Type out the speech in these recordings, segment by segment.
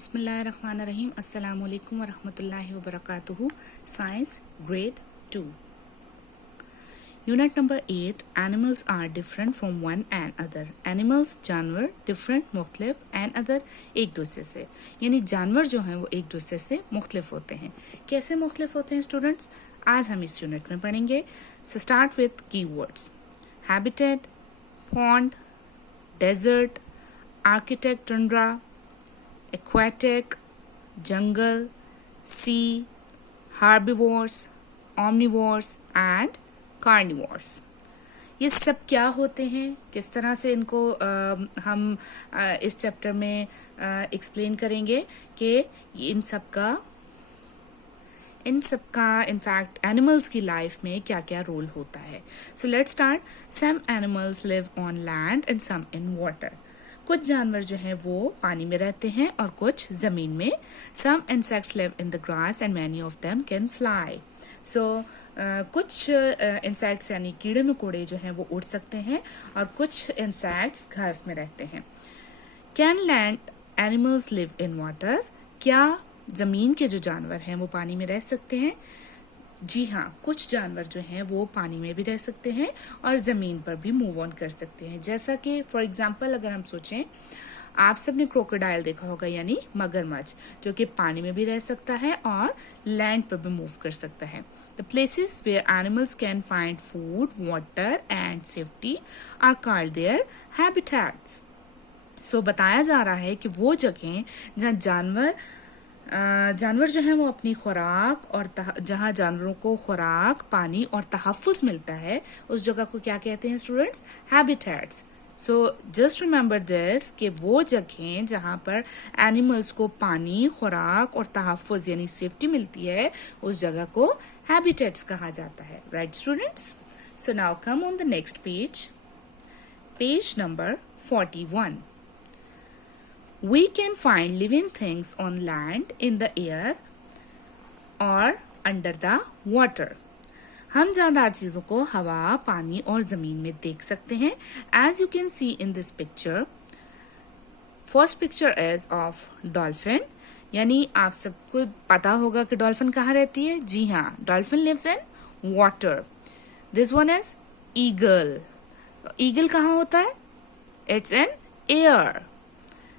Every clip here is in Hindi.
बिस्मिल्लाहिर्रहमानिर्रहीम अस्सलामु अलैकुम वरहमतुल्लाहि वबरकातुहू science grade 2 unit number 8 animals are different from one and other animals जानवर डिफरेंट मुख्तलिफ एंड अदर एक दूसरे से यानी जानवर जो हैं वो एक दूसरे से मुख्तलिफ होते हैं। कैसे मुख्तलिफ होते हैं स्टूडेंट्स, आज हम इस यूनिट में पढ़ेंगे। So start with keywords habitat, pond, desert, architect tundra, aquatic, jungle, sea, herbivores, omnivores and carnivores। ये सब क्या होते हैं, किस तरह से इनको हम इस चैप्टर में एक्सप्लेन करेंगे कि इन सब का इनफैक्ट एनिमल्स की लाइफ में क्या क्या रोल होता है। So let's start. Some animals live on land and some in water. कुछ जानवर जो हैं वो पानी में रहते हैं और कुछ जमीन में। Some insects live in the grass and many of them can fly. So कुछ इंसेक्ट्स यानी कीड़े मकोड़े जो हैं वो उड़ सकते हैं और कुछ इंसेक्ट्स घास में रहते हैं। Can land animals live in water. क्या जमीन के जो जानवर हैं वो पानी में रह सकते हैं? जी हाँ, कुछ जानवर जो हैं वो पानी में भी रह सकते हैं और ज़मीन पर भी मूव ऑन कर सकते हैं। जैसा कि फॉर एग्जांपल अगर हम सोचें, आप सबने क्रोकोडाइल देखा होगा यानी मगरमच्छ, जो कि पानी में भी रह सकता है और लैंड पर भी मूव कर सकता है। The places where animals can find food, water and safety are called their habitats. So बताया जा रहा है कि वो जगह जहाँ जानवर जो है वो अपनी खुराक और जहाँ जानवरों को खुराक, पानी और तहफ़्फ़ुज़ मिलता है, उस जगह को क्या कहते हैं students? Habitats. So just remember this कि वो जगह जहाँ पर एनिमल्स को पानी, खुराक और तहफ़्फ़ुज़ यानी सेफ्टी मिलती है, उस जगह को हैबिटेट्स कहा जाता है। Right students? So now come on the next page, page number 41। We can find living things on land, in the air or under the water। हम जानदार चीज़ों को हवा, पानी और ज़मीन में देख सकते हैं। As you can see in this picture, first picture is of dolphin। यानी आप सबको पता होगा कि डॉल्फिन कहाँ रहती है। जी हाँ, dolphin lives in water। This one is eagle। Eagle कहाँ होता है? It's in air।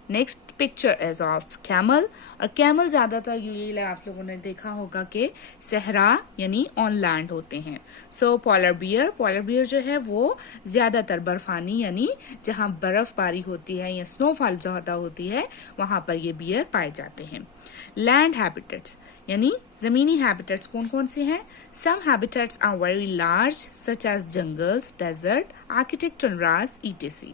Next picture is of camel. और कैमल ज्यादातर यूजुअली आप लोगों ने देखा होगा कि सहरा यानी ऑन लैंड होते हैं। सो पोलर बियर जो है वो ज्यादातर बर्फानी यानी जहाँ बर्फबारी होती है या स्नोफॉल ज्यादा होती है वहां पर ये बियर पाए जाते हैं। लैंड हैबिटेट्स यानी जमीनी हैबिटेट्स कौन कौन से हैं? Some habitats are very large such as jungles, desert, arctic tundras, etc।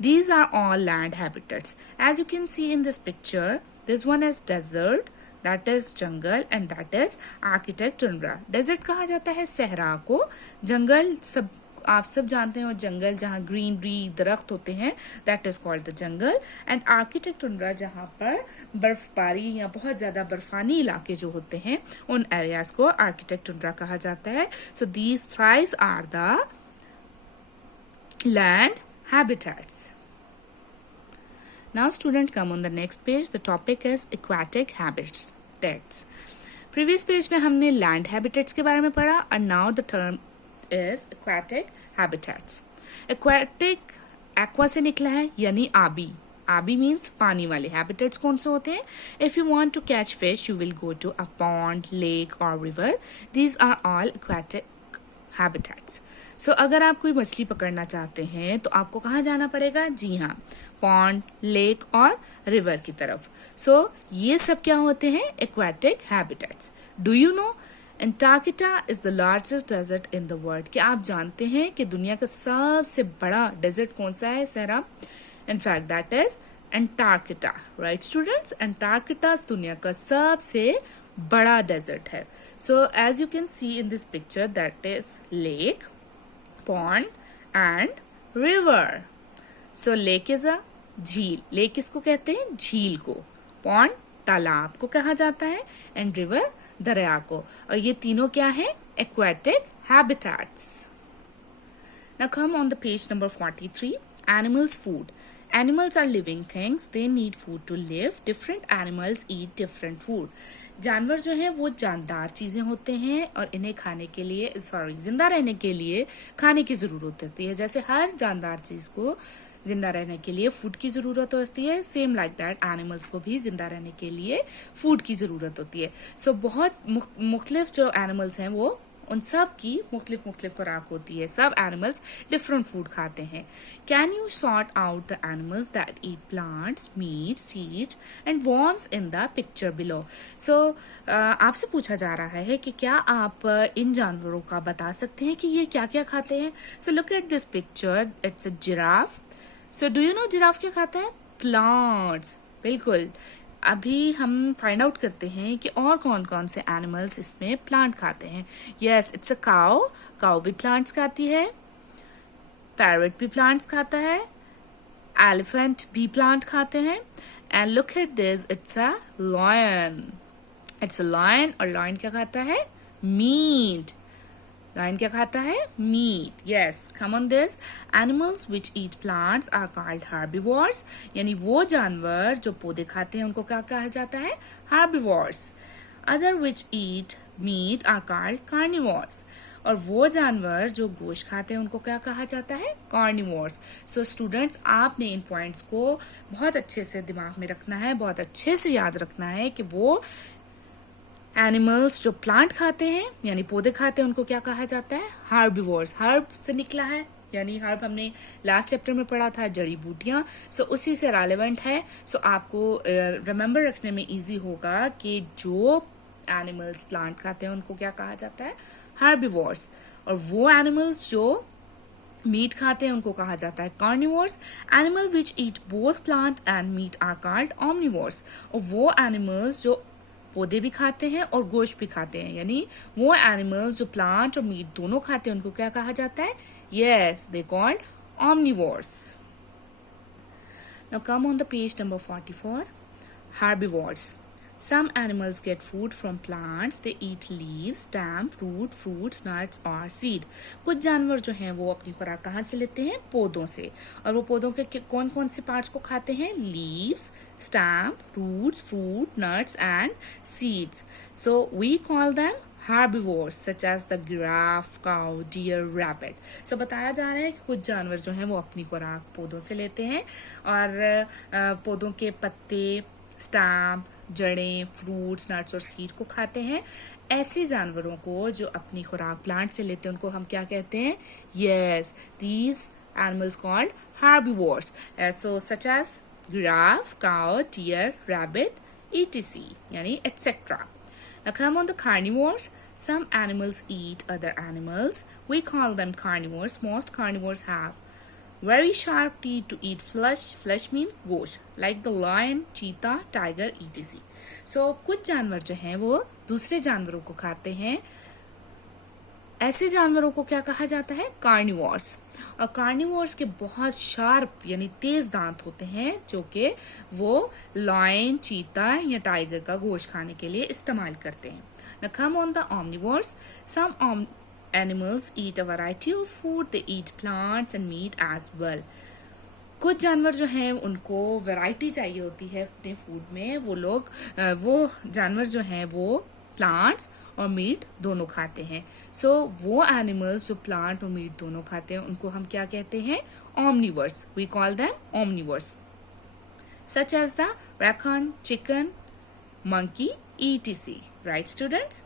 These are all land habitats. As you can see in this picture, this one is desert, that is jungle and that is arctic tundra। Desert कहा जाता है सहरा को, जंगल सब आप सब जानते हो, जंगल जहाँ ग्रीनरी दरख्त होते हैं, that is called the jungle। and arctic tundra जहाँ पर बर्फबारी या बहुत ज़्यादा बर्फानी इलाके जो होते हैं उन एरियाज को arctic tundra कहा जाता है। So these thrice are the land habitats। Now student, come on the next page, the topic is aquatic habitats। previous page में हमने land habitats के बारे में पढ़ा and now the term is aquatic habitats। aquatic aqua से निकला है यानी आबी। आबी मीन्स पानी वाले। हैबिटेट्स कौन से होते हैं? If you want to catch fish you will go to a pond, lake और river. These are all aquatic habitats. सो अगर आप कोई मछली पकड़ना चाहते हैं तो आपको कहाँ जाना पड़ेगा? जी हाँ, पॉन्ड, लेक और रिवर की तरफ। सो ये सब क्या होते हैं? Aquatic habitats. Do you know Antarctica is the largest desert in the world. क्या आप जानते हैं कि दुनिया का सबसे बड़ा डेजर्ट कौन सा है? Sahara. In fact that is Antarctica. Right students, Antarctica दुनिया का सबसे बड़ा डेजर्ट है। So as you can see in this picture, that is lake, pond and river। so lake is a झील। लेक किसको कहते हैं? झील को। pond तालाब को कहा जाता है and river दरिया को। और ये तीनों क्या है? aquatic habitats। now come on the page number 43, animals food। Animals are living things. They need food to live. Different animals eat different food. जानवर जो हैं वो जानदार चीजें होते हैं और इन्हें खाने के लिए जिंदा रहने के लिए खाने की जरूरत होती है. जैसे हर जानदार चीज को जिंदा रहने के लिए फूड की जरूरत होती है, सेम लाइक दैट एनिमल्स को भी जिंदा रहने के लिए फूड की जरूरत होती है. सो बहुत मुख्तलिफ जो एनिमल्स हैं वो उन सब की मुख्तलिफ खुराक होती है. सब एनिमल्स डिफरेंट फूड खाते हैं. Can you sort out the animals that eat plants, meat, seeds and worms in the picture below. सो आपसे पूछा जा रहा है कि क्या आप इन जानवरों का बता सकते हैं कि ये क्या क्या खाते हैं. So look at this picture. It's a giraffe. So do you no giraffe क्या खाता है? प्लांट्स. बिल्कुल. अभी हम फाइंड आउट करते हैं कि और कौन कौन से एनिमल्स इसमें प्लांट खाते हैं. Yes, it's a cow. Cow भी प्लांट्स खाती है. पैरट भी प्लांट्स खाता है. एलिफेंट भी प्लांट खाते हैं. And look at this, it's a lion. It's a lion. और लॉयन क्या खाता है? मीट. लायन क्या खाता है? Meat. Yes, come on this. Animals which eat plants are called herbivores. यानी वो जानवर जो पौधे खाते हैं उनको क्या कहा जाता है? Herbivores. Other which eat meat are called carnivores. और वो जानवर जो गोश्त खाते हैं उनको क्या कहा जाता है? कार्निवोर्स. सो स्टूडेंट्स, आपने इन पॉइंट्स को बहुत अच्छे से दिमाग में रखना है, बहुत अच्छे से याद रखना है कि वो एनिमल्स जो प्लांट खाते हैं यानी पौधे खाते हैं उनको क्या कहा जाता है? हार्बिवोर्स. हर्ब से निकला है, यानी हर्ब हमने लास्ट चैप्टर में पढ़ा था, जड़ी बूटियां. सो उसी से रेलेवेंट है. सो आपको रिमेम्बर रखने में इजी होगा कि जो एनिमल्स प्लांट खाते हैं उनको क्या कहा जाता है? हार्बिवोर्स. और वो एनिमल्स जो मीट खाते हैं उनको कहा जाता है carnivores. Animal which eat both plant and meat are called omnivores. और वो एनिमल्स जो पौधे भी खाते हैं और गोश्त भी खाते हैं, यानी वो एनिमल्स जो प्लांट और मीट दोनों खाते हैं उनको क्या कहा जाता है? Yes, they called omnivores. Now come on the page number 44. Herbivores. Some animals get food from plants. They eat leaves, stem, root, fruits, nuts or seed. कुछ जानवर जो हैं वो अपनी खुराक कहाँ से लेते हैं? पौधों से. और वो पौधों के कौन कौन से पार्ट्स को खाते हैं? Leaves, stem, roots, fruit, nuts and seeds. So we call them herbivores such as the giraffe, cow, deer, rabbit. So बताया जा रहा है कि कुछ जानवर जो हैं वो अपनी खुराक पौधों से लेते हैं और पौधों के पत्ते, स्टैम्प, जड़ें, फ्रूट्स, नट्स और सीड को खाते हैं. ऐसे जानवरों को जो अपनी खुराक प्लांट से लेते हैं उनको हम क्या कहते हैं? Yes, these animals called herbivores. So such as giraffe, cow, deer, rabbit, etc. यानी etc. Now come on the carnivores. Some animals eat other animals. We call them carnivores. Most carnivores have very sharp teeth to eat flesh. Flesh means गोश्त, like the lion, cheetah, tiger, etc. So कुछ जानवर जो हैं वो दूसरे जानवरों को खाते हैं. ऐसे जानवरों को क्या कहा जाता है? कार्निवोर्स. और कार्निवोर्स के बहुत शार्प यानी तेज दांत होते हैं जो कि वो लायन, चीता या टाइगर का गोश्त खाने के लिए इस्तेमाल करते हैं. Now come on the omnivores. Some animals eat a variety of food. They eat plants and meat as well. कुछ जानवर जो हैं उनको वैरायटी चाहिए होती है अपने फूड में. वो जानवर जो हैं वो प्लांट्स और मीट दोनों खाते हैं. सो वो एनिमल्स जो प्लांट और मीट दोनों खाते हैं उनको हम क्या कहते हैं? Omnivores. We call them omnivores. Such as the raccoon, chicken, monkey, etc. Right, students?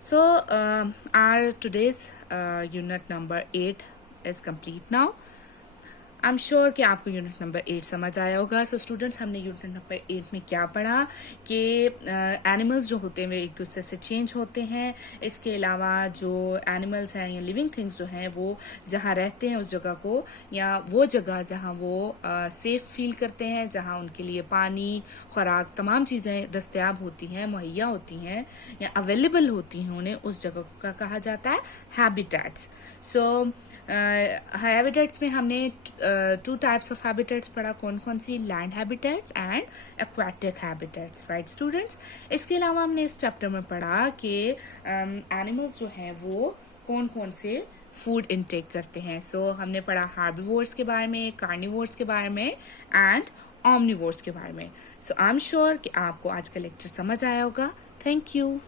So our today's unit number 8 is complete now. I'm sure कि आपको यूनिट नंबर 8 समझ आया होगा. सो स्टूडेंट्स, हमने यूनिट नंबर 8 में क्या पढ़ा कि एनिमल्स जो होते हैं वे एक दूसरे से चेंज होते हैं. इसके अलावा जो एनिमल्स हैं या लिविंग थिंग्स जो हैं वो जहाँ रहते हैं उस जगह को या वो जगह जहाँ वो सेफ फील करते हैं, जहाँ उनके लिए पानी, खुराक, तमाम चीज़ें दस्तयाब होती हैं, मुहैया होती हैं या अवेलेबल होती हैं, उन्हें उस जगह को कहा जाता है हैबिटेट्स. सो हैबिटेट्स में हमने 2 टाइप्स ऑफ हैबिटेट्स पढ़ा. कौन कौन सी? Land habitats and aquatic habitats. Right students? इसके अलावा हमने इस चैप्टर में पढ़ा कि एनिमल्स जो हैं वो कौन कौन से फूड इनटेक करते हैं. सो हमने पढ़ा हार्बिवोर्स के बारे में, कार्निवोर्स के बारे में एंड ऑमनिवोर्स के बारे में. सो आई एम श्योर कि आपको आज का लेक्चर समझ आया होगा. Thank you.